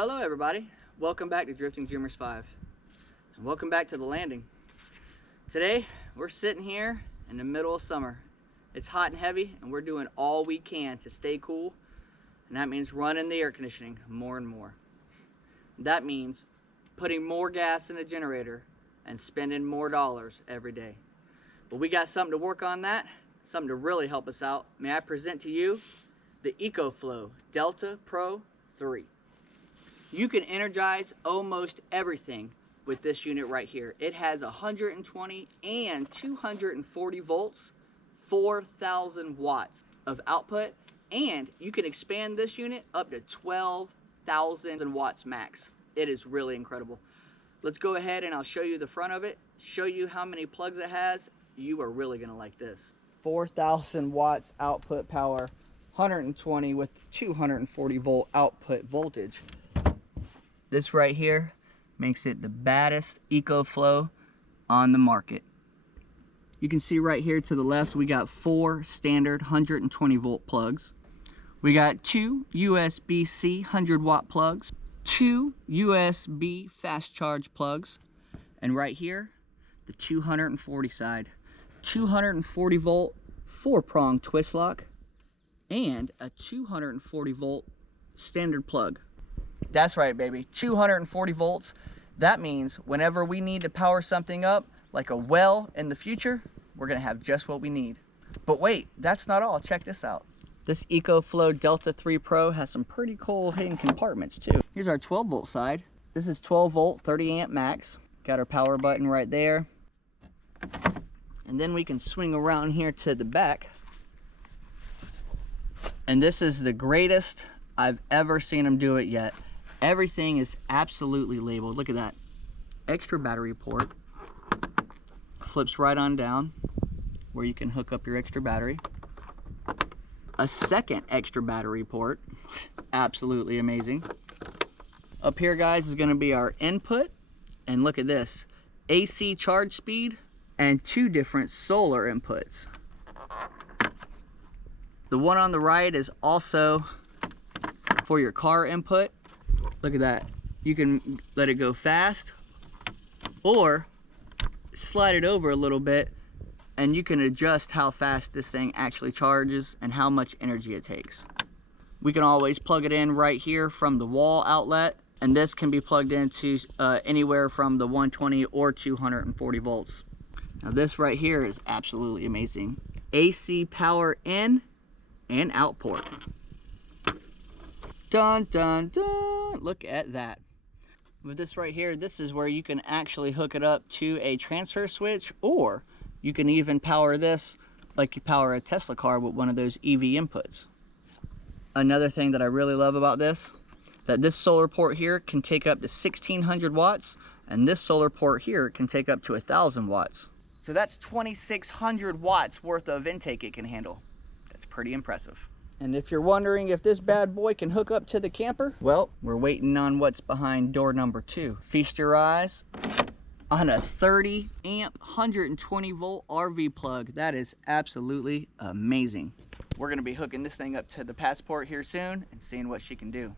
Well, hello everybody. Welcome back to Drifting Dreamers 5. And welcome back to the landing. Today, we're sitting here in the middle of summer. It's hot and heavy, and we're doing all we can to stay cool. And that means running the air conditioning more and more. That means putting more gas in the generator and spending more dollars every day. But we got something to work on that, something to really help us out. May I present to you the EcoFlow DELTA Pro 3. You can energize almost everything with this unit right here. It has 120 and 240 volts, 4,000 watts of output, and you can expand this unit up to 12,000 watts max. It is really incredible. Let's go ahead and I'll show you the front of it, show you how many plugs it has. You are really gonna like this. 4,000 watts output power, 120 with 240 volt output voltage. This right here makes it the baddest EcoFlow on the market. You can see right here to the left, we got 4 standard 120 volt plugs. We got 2 USB-C 100 watt plugs, 2 USB fast charge plugs, and right here, the 240 side, 240 volt 4-prong twist lock, and a 240 volt standard plug. That's right, baby, 240 volts. That means whenever we need to power something up, like a well in the future, we're gonna have just what we need. But wait, that's not all. Check this out. This EcoFlow Delta 3 Pro has some pretty cool hidden compartments too. Here's our 12 volt side. This is 12 volt, 30 amp max. Got our power button right there. And then we can swing around here to the back. And this is the greatest I've ever seen them do it yet. Everything is absolutely labeled. Look at that. Extra battery port. Flips right on down where you can hook up your extra battery. A second extra battery port. Absolutely amazing. Up here, guys, is going to be our input. And look at this. AC charge speed and 2 different solar inputs. The one on the right is also for your car input. Look at that. You can let it go fast or slide it over a little bit, and you can adjust how fast this thing actually charges and how much energy it takes. We can always plug it in right here from the wall outlet, and this can be plugged into anywhere from the 120 or 240 volts. Now this right here is absolutely amazing. AC power in and out port. Dun dun dun, look at that. With this right here, this is where you can actually hook it up to a transfer switch, or you can even power this like you power a Tesla car with one of those EV inputs. Another thing that I really love about this, that this solar port here can take up to 1,600 watts, and this solar port here can take up to 1,000 watts. So that's 2,600 watts worth of intake it can handle. That's pretty impressive. And if you're wondering if this bad boy can hook up to the camper, well, we're waiting on what's behind door number 2. Feast your eyes on a 30 amp 120 volt RV plug. That is absolutely amazing. We're gonna be hooking this thing up to the Passport here soon and seeing what she can do.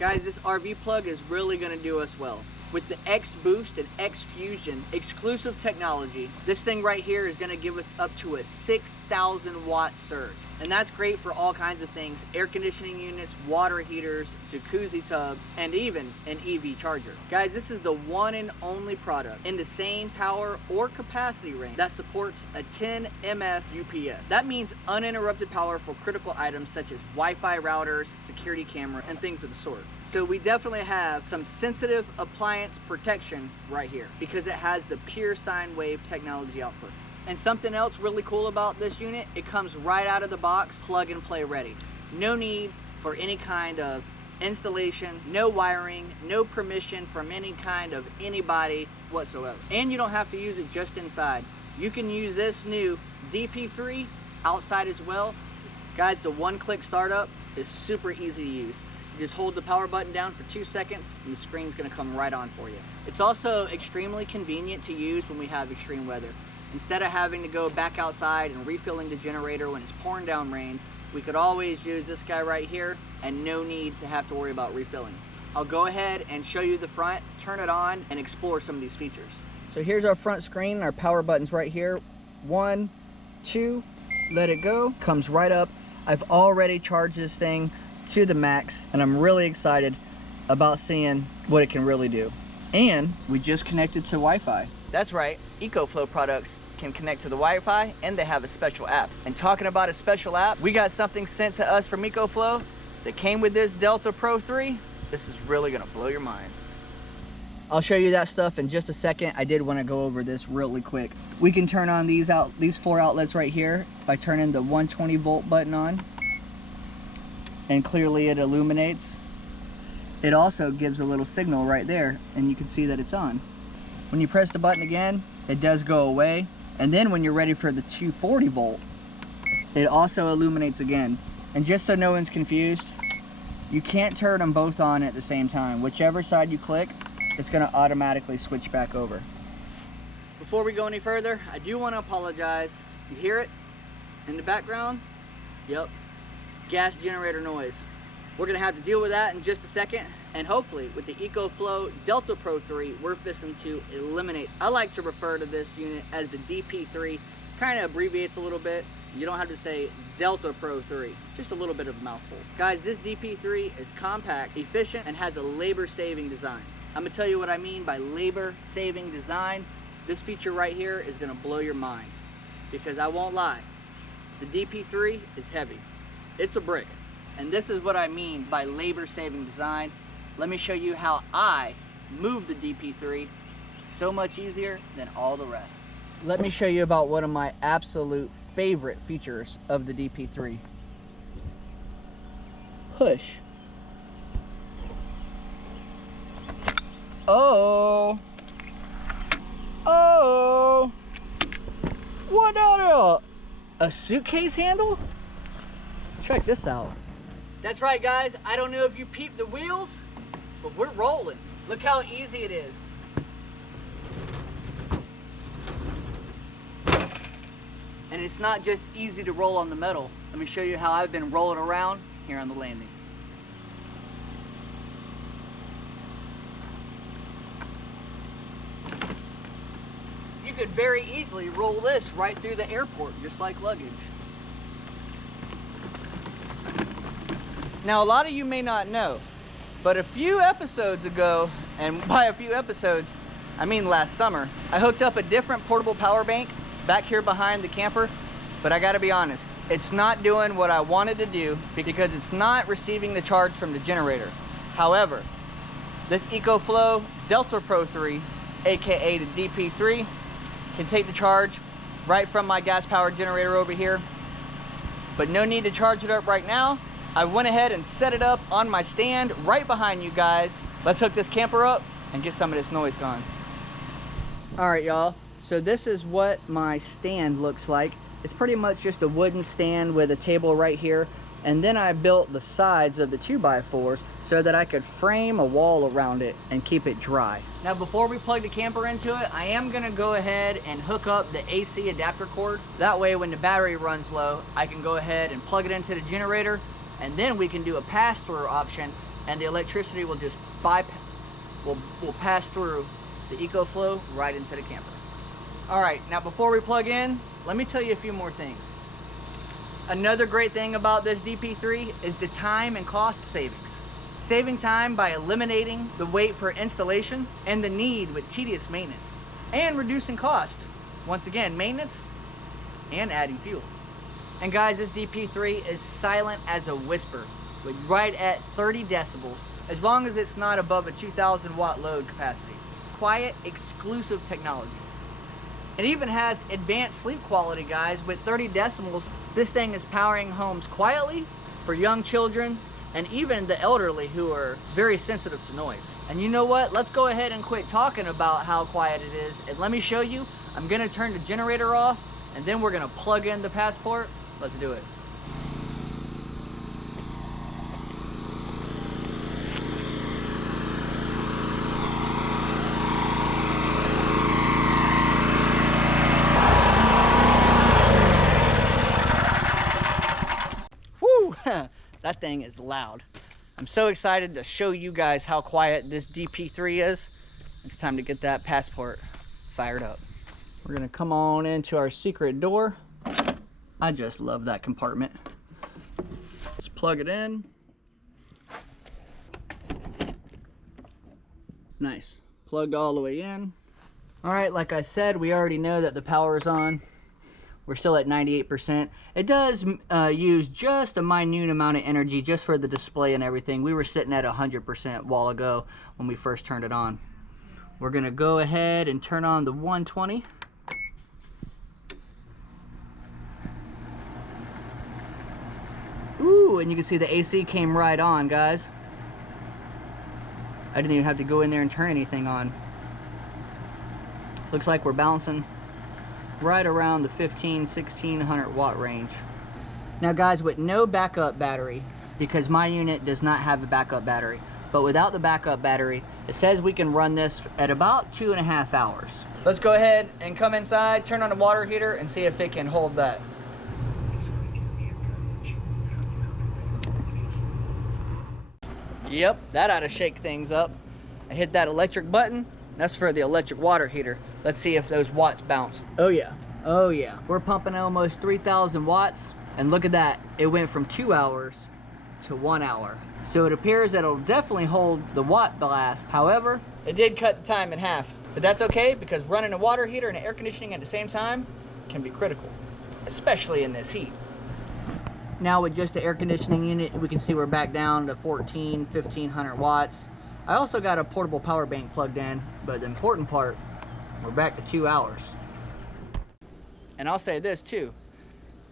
Guys, this RV plug is really gonna do us well. With the X Boost and X Fusion exclusive technology, this thing right here is gonna give us up to a 6,000 watt surge. And that's great for all kinds of things: air conditioning units, water heaters, jacuzzi tub, and even an EV charger. Guys, this is the one and only product in the same power or capacity range that supports a 10 ms UPS. That means uninterrupted power for critical items such as Wi-Fi routers, security camera, and things of the sort. So we definitely have some sensitive appliance protection right here because it has the pure sine wave technology output. And something else really cool about this unit, it comes right out of the box, plug and play ready. No need for any kind of installation, no wiring, no permission from any kind of anybody whatsoever. And you don't have to use it just inside. You can use this new DP3 outside as well. Guys, the one-click startup is super easy to use. You just hold the power button down for 2 seconds and the screen's gonna come right on for you. It's also extremely convenient to use when we have extreme weather. Instead of having to go back outside and refilling the generator when it's pouring down rain, we could always use this guy right here and no need to have to worry about refilling. I'll go ahead and show you the front, turn it on, and explore some of these features. So here's our front screen, our power buttons right here. 1, 2, let it go, comes right up. I've already charged this thing to the max, and I'm really excited about seeing what it can really do. And we just connected to Wi-Fi. That's right, EcoFlow products can connect to the Wi-Fi, and they have a special app. And talking about a special app, we got something sent to us from EcoFlow that came with this Delta Pro 3. This is really gonna blow your mind. I'll show you that stuff in just a second. I did want to go over this really quick. We can turn on these 4 outlets right here by turning the 120 volt button on, and clearly it illuminates. It also gives a little signal right there, and you can see that it's on. When you press the button again, it does go away. And then when you're ready for the 240 volt, it also illuminates again. And just so no one's confused, you can't turn them both on at the same time. Whichever side you click, it's gonna automatically switch back over. Before we go any further, I do want to apologize. You hear it in the background? Yep, gas generator noise. We're gonna have to deal with that in just a second. And hopefully with the EcoFlow Delta Pro 3, we're fixing to eliminate. I like to refer to this unit as the DP3. Kind of abbreviates a little bit. You don't have to say Delta Pro 3, just a little bit of a mouthful. Guys, this DP3 is compact, efficient, and has a labor-saving design. I'm gonna tell you what I mean by labor-saving design. This feature right here is gonna blow your mind, because I won't lie, the DP3 is heavy. It's a brick. And this is what I mean by labor-saving design. Let me show you how I move the DP3 so much easier than all the rest. Let me show you about one of my absolute favorite features of the DP3. Push. Oh. Oh. What out? A suitcase handle? Check this out. That's right, guys. I don't know if you peeped the wheels, but we're rolling. Look how easy it is. And it's not just easy to roll on the metal. Let me show you how I've been rolling around here on the landing. You could very easily roll this right through the airport, just like luggage. Now, a lot of you may not know, but a few episodes ago, and by a few episodes, I mean last summer, I hooked up a different portable power bank back here behind the camper, but I gotta be honest, it's not doing what I wanted to do because it's not receiving the charge from the generator. However, this EcoFlow Delta Pro 3, aka the DP3, can take the charge right from my gas powered generator over here, but no need to charge it up right now. I went ahead and set it up on my stand right behind you guys. Let's hook this camper up and get some of this noise gone. All right, y'all. So this is what my stand looks like. It's pretty much just a wooden stand with a table right here. And then I built the sides of the 2x4s so that I could frame a wall around it and keep it dry. Now, before we plug the camper into it, I am gonna go ahead and hook up the AC adapter cord. That way, when the battery runs low, I can go ahead and plug it into the generator, and then we can do a pass-through option, and the electricity will just will pass through the EcoFlow right into the camper. All right, now before we plug in, let me tell you a few more things. Another great thing about this DP3 is the time and cost savings. Saving time by eliminating the wait for installation and the need with tedious maintenance, and reducing cost. Once again, maintenance and adding fuel. And guys, this DP3 is silent as a whisper, with right at 30 decibels, as long as it's not above a 2,000 watt load capacity. Quiet, exclusive technology. It even has advanced sleep quality, guys. With 30 decibels, this thing is powering homes quietly for young children and even the elderly who are very sensitive to noise. And you know what? Let's go ahead and quit talking about how quiet it is, and let me show you. I'm gonna turn the generator off, and then we're gonna plug in the Passport. Let's do it. Woo! That thing is loud. I'm so excited to show you guys how quiet this DP3 is. It's time to get that passport fired up. We're gonna come on into our secret door. I just love that compartment. Let's plug it in. Nice, plugged all the way in. All right, like I said, we already know that the power is on. We're still at 98%. It does use just a minute amount of energy just for the display and everything. We were sitting at 100% a while ago when we first turned it on. We're gonna go ahead and turn on the 120. Ooh, and you can see the AC came right on, guys. I didn't even have to go in there and turn anything on. Looks like we're bouncing right around the 1600 watt range. Now guys, with no backup battery, because my unit does not have a backup battery, but without the backup battery, it says we can run this at about 2.5 hours. Let's go ahead and come inside, turn on the water heater, and see if it can hold that. Yep, that ought to shake things up. I hit that electric button. That's for the electric water heater. Let's see if those watts bounced. Oh yeah, oh yeah. We're pumping almost 3,000 watts. And look at that, it went from 2 hours to 1 hour. So it appears that it'll definitely hold the watt blast. However, it did cut the time in half. But that's okay, because running a water heater and air conditioning at the same time can be critical, especially in this heat. Now with just the air conditioning unit, we can see we're back down to 1500 watts. I also got a portable power bank plugged in, but the important part, we're back to 2 hours. And I'll say this too,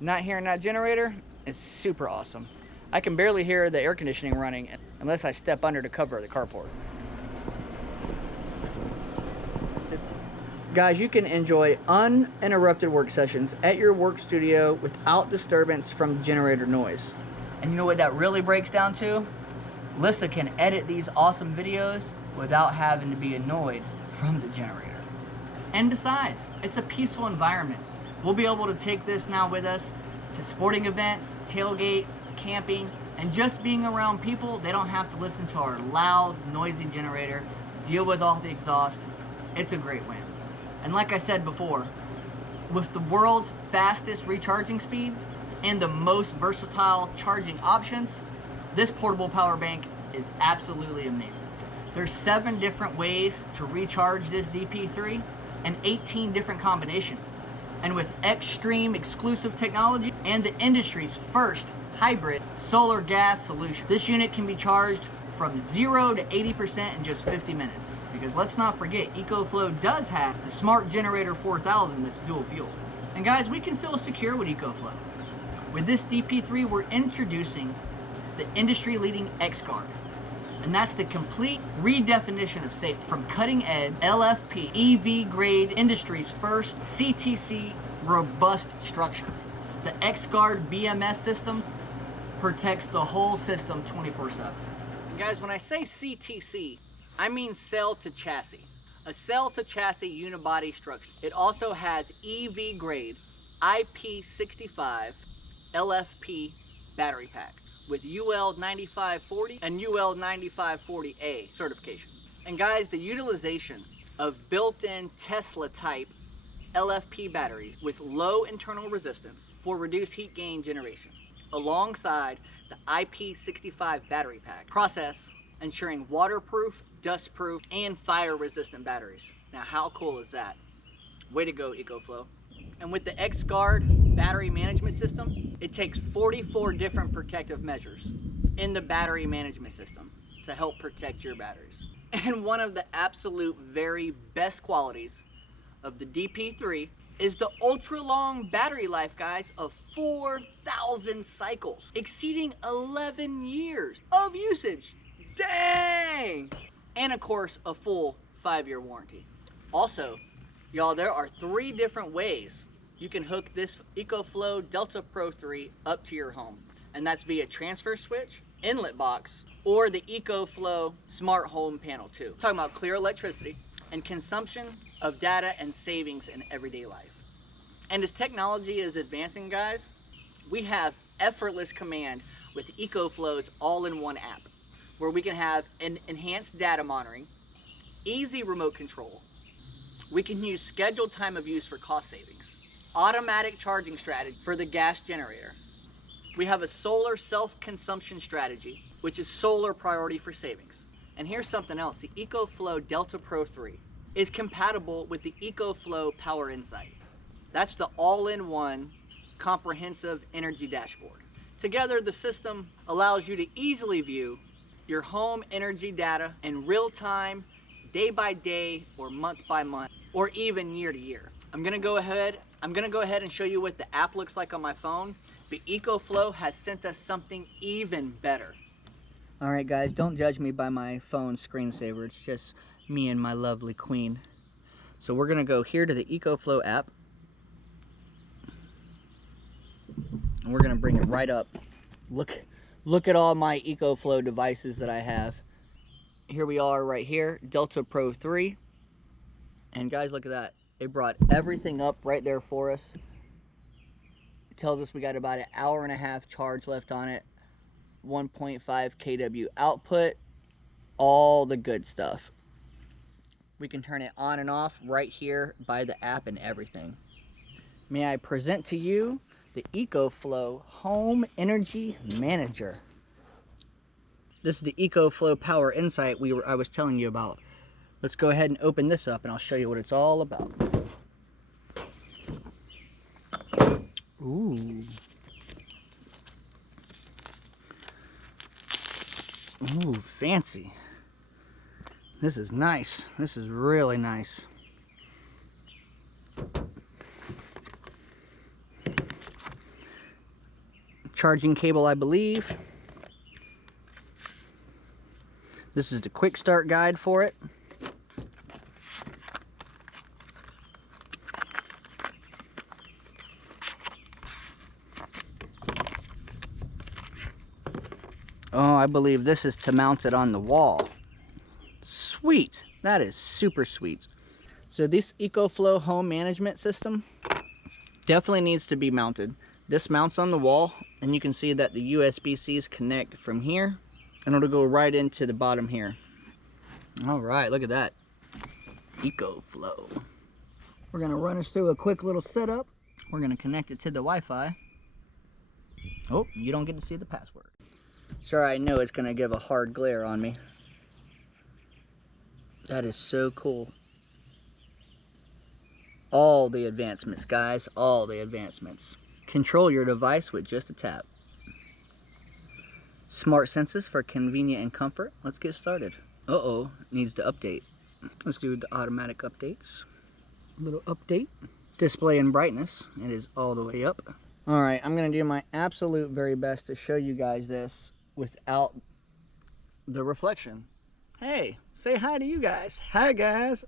not hearing that generator is super awesome. I can barely hear the air conditioning running unless I step under the cover of the carport. Guys, you can enjoy uninterrupted work sessions at your work studio without disturbance from generator noise. And you know what that really breaks down to? Lissa can edit these awesome videos without having to be annoyed from the generator. And besides, it's a peaceful environment. We'll be able to take this now with us to sporting events, tailgates, camping, and just being around people. They don't have to listen to our loud, noisy generator, deal with all the exhaust. It's a great win. And like I said before, with the world's fastest recharging speed and the most versatile charging options, this portable power bank is absolutely amazing. There's 7 different ways to recharge this DP3 and 18 different combinations. And with extreme exclusive technology and the industry's first hybrid solar gas solution, this unit can be charged from 0 to 80% in just 50 minutes. Because let's not forget, EcoFlow does have the Smart Generator 4000 that's dual fuel. And guys, we can feel secure with EcoFlow. With this DP3, we're introducing the industry-leading X-Guard. And that's the complete redefinition of safety from cutting-edge LFP EV grade industry's first CTC robust structure. The X-Guard BMS system protects the whole system 24/7. And guys, when I say CTC, I mean cell to chassis. A cell to chassis unibody structure. It also has EV grade IP65 LFP battery pack with UL 9540 and UL 9540A certification. And guys, the utilization of built-in Tesla type LFP batteries with low internal resistance for reduced heat gain generation, alongside the IP65 battery pack process, ensuring waterproof, dustproof, and fire-resistant batteries. Now, how cool is that? Way to go, EcoFlow. And with the X-Guard battery management system, it takes 44 different protective measures in the battery management system to help protect your batteries. And one of the absolute very best qualities of the DP3 is the ultra-long battery life, guys, of 4,000 cycles, exceeding 11 years of usage. Dang! And of course, a full 5-year warranty. Also, y'all, there are 3 different ways you can hook this EcoFlow DELTA Pro 3 up to your home. And that's via transfer switch, inlet box, or the EcoFlow Smart Home Panel 2. Talking about clear electricity and consumption of data and savings in everyday life. And as technology is advancing, guys, we have effortless command with EcoFlow's all-in-one app. where we can have an enhanced data monitoring, easy remote control. We can use scheduled time of use for cost savings, automatic charging strategy for the gas generator. We have a solar self-consumption strategy, which is solar priority for savings. And here's something else, the EcoFlow DELTA Pro 3 is compatible with the EcoFlow Power Insight. That's the all-in-one comprehensive energy dashboard. Together, the system allows you to easily view your home energy data in real time, day by day, or month by month, or even year to year. I'm gonna go ahead and show you what the app looks like on my phone, but EcoFlow has sent us something even better. All right, guys, don't judge me by my phone screensaver. It's just me and my lovely queen. So we're gonna go here to the EcoFlow app, and we're gonna bring it right up. Look at all my EcoFlow devices that I have. Here we are right here, Delta Pro 3. And guys, look at that. It brought everything up right there for us. It tells us we got about an hour and a half charge left on it. 1.5 kW output. All the good stuff. We can turn it on and off right here by the app and everything. May I present to you the EcoFlow Home Energy Manager. This is the EcoFlow Power Insight I was telling you about. Let's go ahead and open this up and I'll show you what it's all about. Ooh. Ooh, fancy. This is nice. This is really nice. Charging cable, I believe. This is the quick start guide for it. Oh, I believe this is to mount it on the wall. Sweet. That is super sweet. So this EcoFlow home management system definitely needs to be mounted. This mounts on the wall, and you can see that the USB-Cs connect from here, and it'll go right into the bottom here. All right, look at that. EcoFlow. We're gonna run us through a quick little setup. We're gonna connect it to the Wi-Fi. Oh, you don't get to see the password. Sorry, I know it's gonna give a hard glare on me. That is so cool. All the advancements, guys, all the advancements. Control your device with just a tap. Smart senses for convenience and comfort. Let's get started. Uh-oh, needs to update. Let's do the automatic updates. Little update. Display and brightness, it is all the way up. All right, I'm gonna do my absolute very best to show you guys this without the reflection. Hey, say hi to you guys. Hi, guys.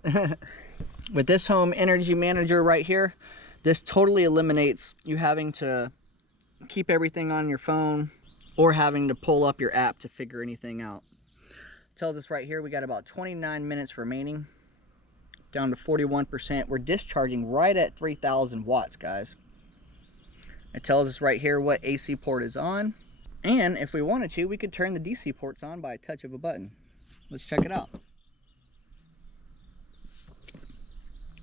With this home energy manager right here, this totally eliminates you having to keep everything on your phone or having to pull up your app to figure anything out. It tells us right here we got about 29 minutes remaining, down to 41%. We're discharging right at 3,000 watts, guys. It tells us right here what AC port is on, and if we wanted to, we could turn the DC ports on by a touch of a button. Let's check it out.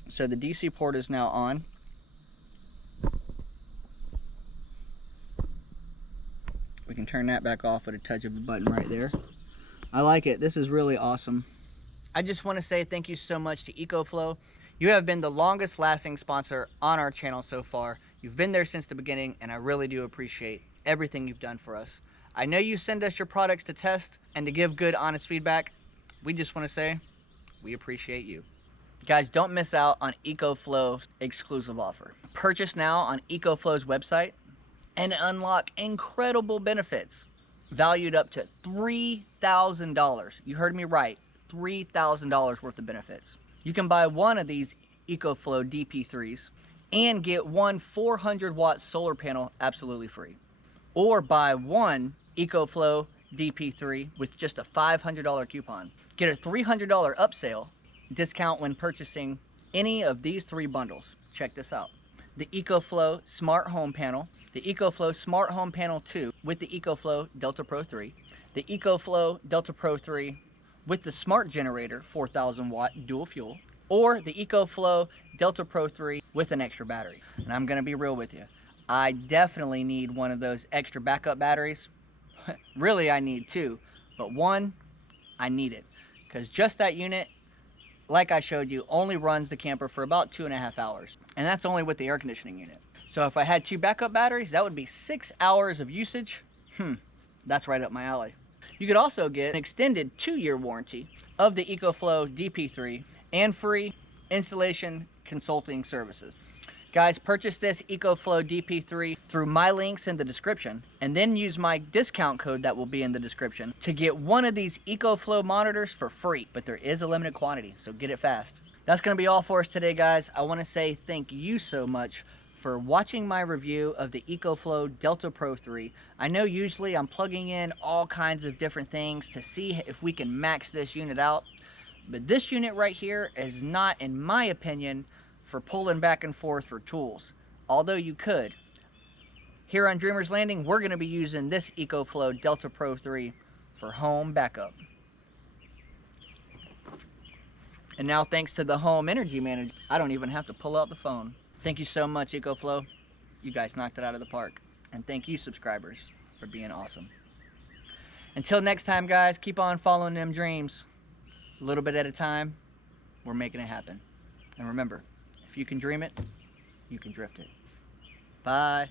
So the DC port is now on. We can turn that back off at a touch of a button right there. I like it. This is really awesome. I just want to say thank you so much to EcoFlow. You have been the longest lasting sponsor on our channel so far. You've been there since the beginning, and I really do appreciate everything you've done for us. I know you send us your products to test and to give good, honest feedback. We just want to say we appreciate you. Guys, don't miss out on EcoFlow's exclusive offer. Purchase now on EcoFlow's website and unlock incredible benefits valued up to $3,000. You heard me right, $3,000 worth of benefits. You can buy one of these EcoFlow DP3s and get one 400-watt solar panel absolutely free. Or buy one EcoFlow DP3 with just a $500 coupon. Get a $300 upsale discount when purchasing any of these 3 bundles. Check this out. the EcoFlow Smart Home Panel, the EcoFlow Smart Home Panel 2 with the EcoFlow DELTA Pro 3, the EcoFlow DELTA Pro 3 with the Smart Generator 4,000 watt dual fuel, or the EcoFlow DELTA Pro 3 with an extra battery. And I'm gonna be real with you, I definitely need one of those extra backup batteries. Really, I need two, but one, I need it, because just that unit, like I showed you, only runs the camper for about 2.5 hours. And that's only with the air conditioning unit. So if I had two backup batteries, that would be 6 hours of usage. That's right up my alley. You could also get an extended 2-year warranty of the EcoFlow DP3 and free installation consulting services. Guys, purchase this EcoFlow DP3 through my links in the description, and then use my discount code that will be in the description to get one of these EcoFlow monitors for free. But there is a limited quantity, so get it fast. That's going to be all for us today, guys. I want to say thank you so much for watching my review of the EcoFlow DELTA Pro 3. I know usually I'm plugging in all kinds of different things to see if we can max this unit out, but this unit right here is not, in my opinion, for pulling back and forth for tools. Although you could. Here on Dreamer's Landing, we're going to be using this EcoFlow DELTA Pro 3 for home backup. And now, thanks to the home energy manager, I don't even have to pull out the phone. Thank you so much, EcoFlow. You guys knocked it out of the park. And thank you, subscribers, for being awesome. Until next time, guys, keep on following them dreams. A little bit at a time, we're making it happen. And remember, if you can dream it, you can drift it. Bye.